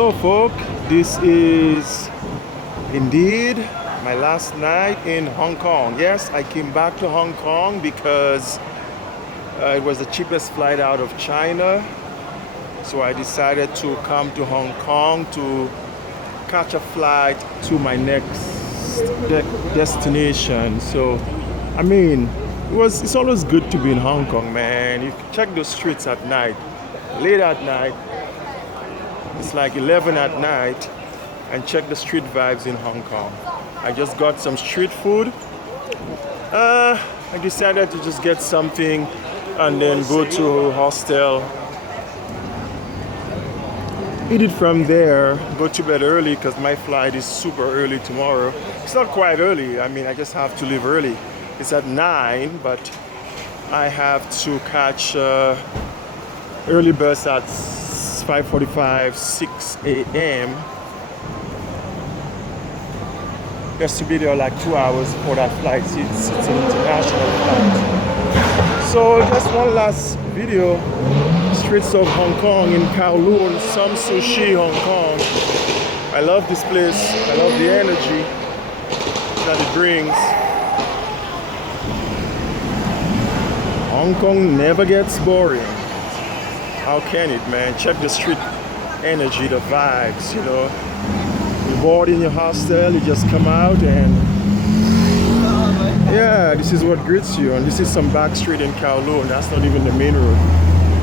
So folk, this is indeed my last night in Hong Kong. Yes, I came back to Hong Kong because it was the cheapest flight out of China. So I decided to come to Hong Kong to catch a flight to my next destination. So, I mean, it's always good to be in Hong Kong, man. You check the streets at night, late at night. It's like 11 at night, and check the street vibes in Hong Kong. I just got some street food. I decided to just get something and then go to a hostel. Eat it from there, go to bed early because my flight is super early tomorrow. It's not quite early, I mean, I just have to leave early. It's at 9, but I have to catch early bus at 5:45, 6 a.m. Just to be there like 2 hours for that flight. It's an international flight. So just one last video. Streets of Hong Kong in Kowloon, some sushi Hong Kong. I love this place. I love the energy that it brings. Hong Kong never gets boring. How can it, man? Check the street energy, the vibes, you know. You're bored in your hostel, you just come out and yeah, this is what greets you. And this is some back street in Kowloon. That's not even the main road.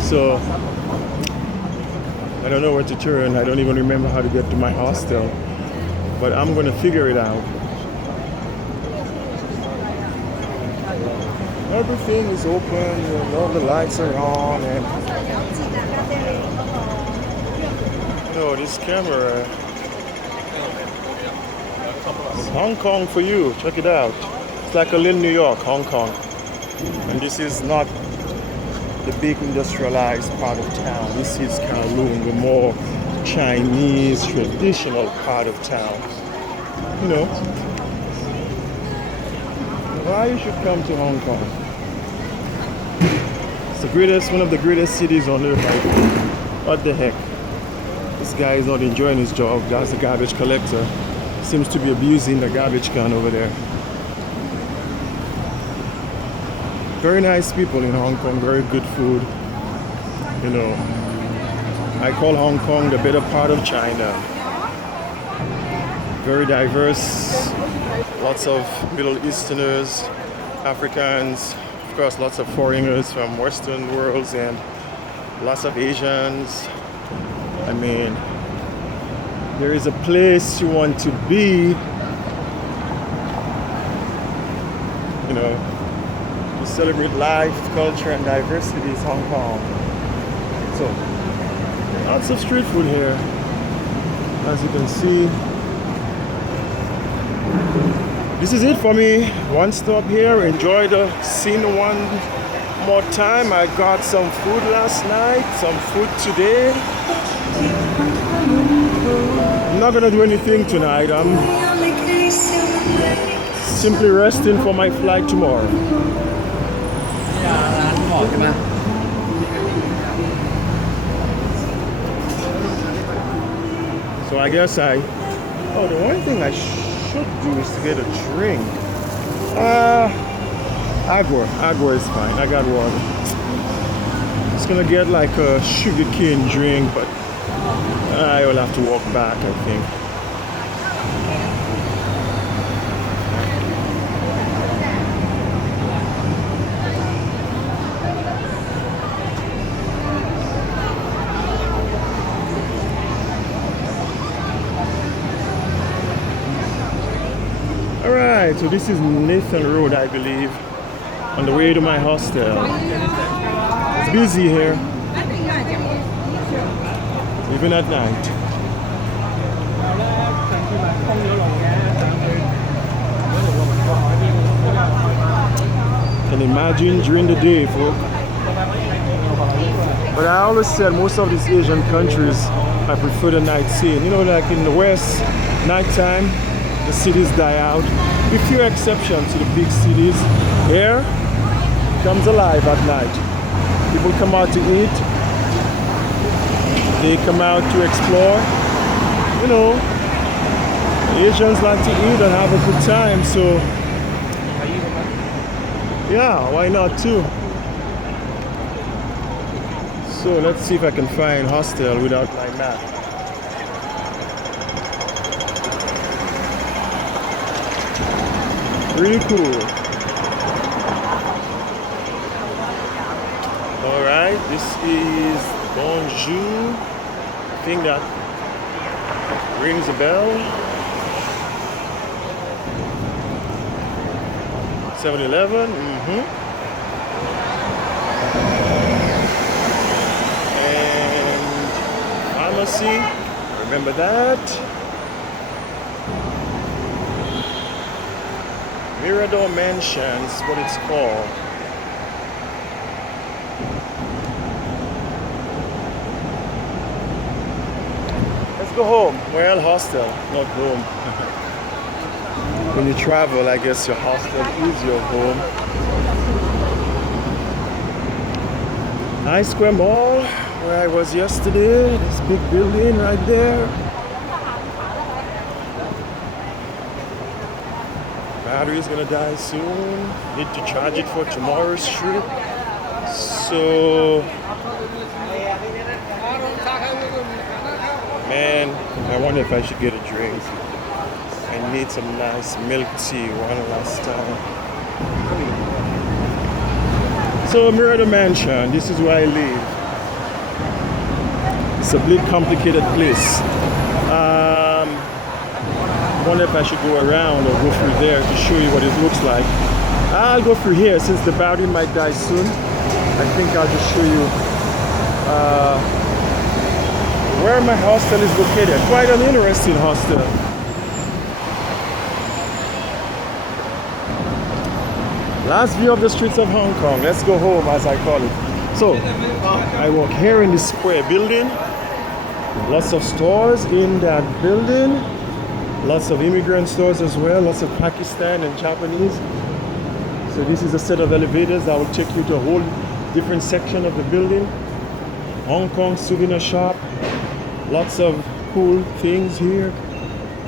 So I don't know where to turn. I don't even remember how to get to my hostel, but I'm gonna figure it out. Everything is open, you know, all the lights are on, and you know, this camera. It's Hong Kong for you. Check it out. It's like a little New York, Hong Kong, and this is not the big industrialized part of town. This is Kowloon, the more Chinese traditional part of town. You know, why you should come to Hong Kong? It's the greatest, one of the greatest cities on earth. What the heck? This guy is not enjoying his job. That's the garbage collector. Seems to be abusing the garbage can over there. Very nice people in Hong Kong, very good food. You know, I call Hong Kong the better part of China. Very diverse, lots of Middle Easterners, Africans, of course lots of foreigners from Western worlds and lots of Asians. I mean, there is a place you want to be, you know, celebrate life, culture, and diversity is Hong Kong. So, lots of street food here, as you can see. This is it for me. One stop here. Enjoy the scene one more time. I got some food last night, some food today. I'm not gonna do anything tonight. I'm simply resting for my flight tomorrow. So I guess the one thing I should do is to get a drink. Agua is fine. I got water. Just gonna get like a sugarcane drink, but I will have to walk back, I think. Alright, so this is Nathan Road, I believe, on the way to my hostel. It's busy here, even at night. Can imagine during the day, folks. But I always said most of these Asian countries, I prefer the night scene. You know, like in the West, nighttime, the cities die out. With few exceptions to the big cities, here comes alive at night. People come out to eat, they come out to explore, you know, Asians like to eat and have a good time, so yeah, why not too? So let's see if I can find hostel without my map. Really cool. Alright, this is Bonjour. Thing that rings a bell. 7-Eleven. And pharmacy. Remember that. Mirador Mansions, what it's called. Let's go home. Well, hostel, not home. When you travel, I guess your hostel is your home. Nice Square Mall, where I was yesterday. This big building right there. Battery is gonna die soon. Need to charge it for tomorrow's trip. So, man, I wonder if I should get a drink. I need some nice milk tea one last time. So, Mirador Mansion, this is where I live. It's a big, complicated place. I wonder if I should go around or go through there to show you what it looks like. I'll go through here since the battery might die soon. I think I'll just show you where my hostel is located. Quite an interesting hostel. Last view of the streets of Hong Kong. Let's go home, as I call it. So, I walk here in this square building. Lots of stores in that building. Lots of immigrant stores as well. Lots of Pakistan and Japanese. So this is a set of elevators that will take you to a whole different section of the building. Hong Kong souvenir shop. Lots of cool things here.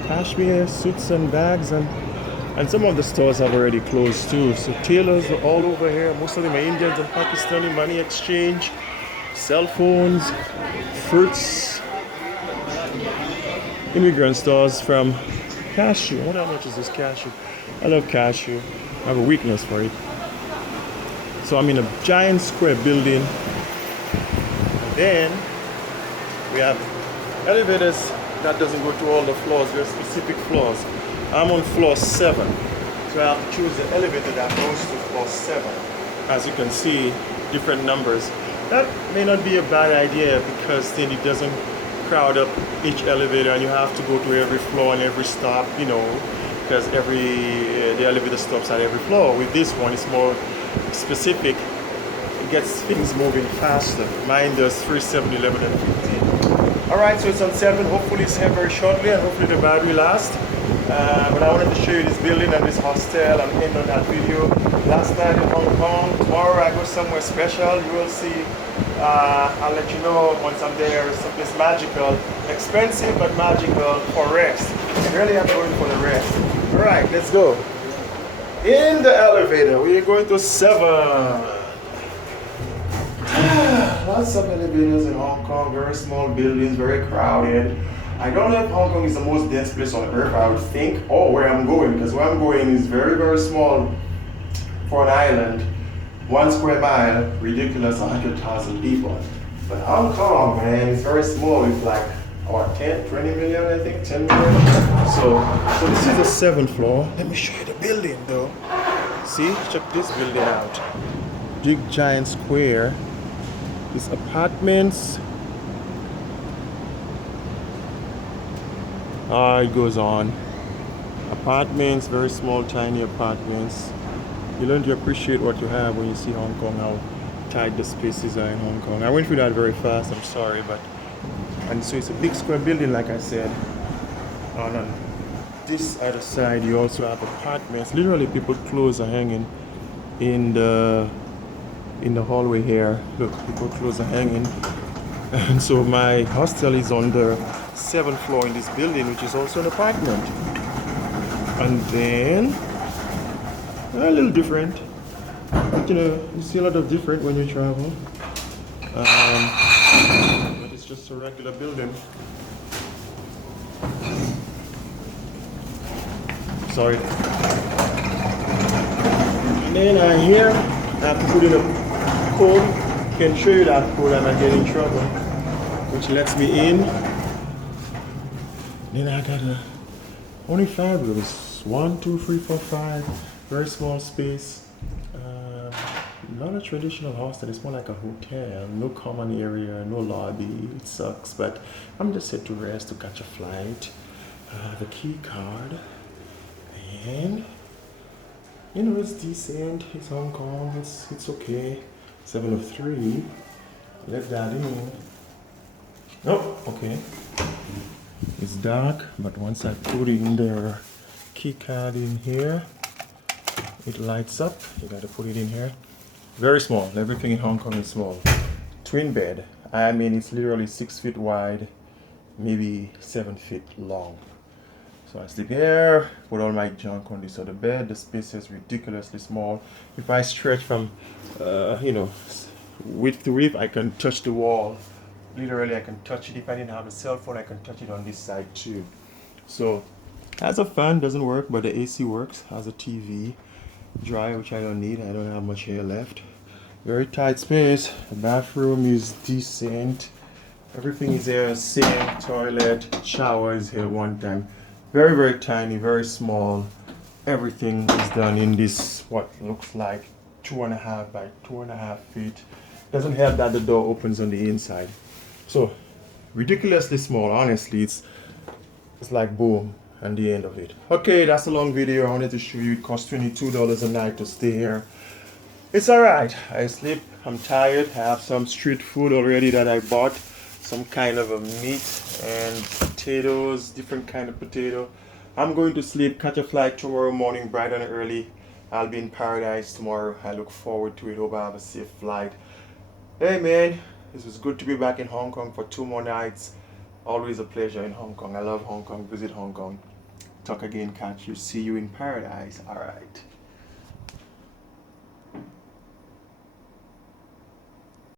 Cashmere suits and bags, and some of the stores have already closed too. So tailors are all over here. Most of them are Indians and Pakistani. Money exchange, cell phones, fruits, immigrant stores from cashew. What how much is this cashew? I love cashew. I have a weakness for it. So I'm in a giant square building. And then we have elevators that doesn't go to all the floors. There are specific floors. I'm on floor 7. So I have to choose the elevator that goes to floor 7. As you can see, different numbers. That may not be a bad idea because then it doesn't crowd up each elevator and you have to go to every floor and every stop, you know, because the elevator stops at every floor. With this one, it's more specific. It gets things moving faster. Mine does 3, 7, 11, and 15. Alright, so it's on 7. Hopefully it's here very shortly and hopefully the battery lasts. But I wanted to show you this building and this hostel and end on that video. Last night in Hong Kong. Tomorrow I go somewhere special. You will see. I'll let you know once I'm there. It's someplace magical. Expensive but magical for rest. Really I'm going for the rest. Alright, let's go. In the elevator, we're going to 7. Lots of elevators in Hong Kong, very small buildings, very crowded. I don't know if Hong Kong is the most dense place on earth, I would think, or where I'm going, because where I'm going is very, very small for an island. 1 square mile, ridiculous, 100,000 people. But Hong Kong, man, is very small. It's like, what, 10, 20 million, I think, 10 million. So this is the 7th floor. Let me show you the building, though. See, check this building out. Big, giant square. These apartments. It goes on. Apartments, very small, tiny apartments. You learn to appreciate what you have when you see Hong Kong, how tight the spaces are in Hong Kong. I went through that very fast, I'm sorry, but... And so it's a big square building, like I said. On this other side, you also have apartments. Literally, people's clothes are hanging in the hallway here. Look, people's clothes are hanging. And so my hostel is on the 7th floor in this building, which is also an apartment. And then a little different, but you see a lot of different when you travel. But it's just a regular building. Sorry. And then here I have to put in a code. Can show you that code and I get in trouble, which lets me in. Then I got only 5 rooms. 1, 2, 3, 4, 5. Very small space. Not a traditional hostel. It's more like a hotel. No common area, no lobby. It sucks, but I'm just here to rest, to catch a flight. The key card, and it's decent. It's Hong Kong. It's okay. 703. Let that in. Oh, okay. It's dark, but once I put in the key card in here, it lights up. You got to put it in here. Very small. Everything in Hong Kong is small. Twin bed. I mean, it's literally 6 feet wide, maybe 7 feet long. So I sleep here, put all my junk on this other bed. The space is ridiculously small. If I stretch from, width to width, I can touch the wall. Literally, I can touch it. If I didn't have a cell phone, I can touch it on this side too. So, has a fan, doesn't work, but the AC works. Has a TV, dryer, which I don't need. I don't have much hair left. Very tight space. The bathroom is decent. Everything is here. Sink, toilet, shower is here one time. Very, very tiny, very small. Everything is done in this, what looks like 2.5 by 2.5 feet. Doesn't help that the door opens on the inside. So, ridiculously small. Honestly, it's like boom, and the end of it. Okay, that's a long video. I wanted to show you. It costs $22 a night to stay here. It's alright. I sleep. I'm tired. I have some street food already that I bought. Some kind of a meat and potatoes, different kind of potato. I'm going to sleep, catch a flight tomorrow morning bright and early. I'll be in paradise tomorrow. I look forward to it. Hope I have a safe flight. Hey man, this was good to be back in Hong Kong for 2 more nights. Always a pleasure in Hong Kong. I love Hong Kong. Visit Hong Kong. Talk again, catch you. See you in paradise. Alright.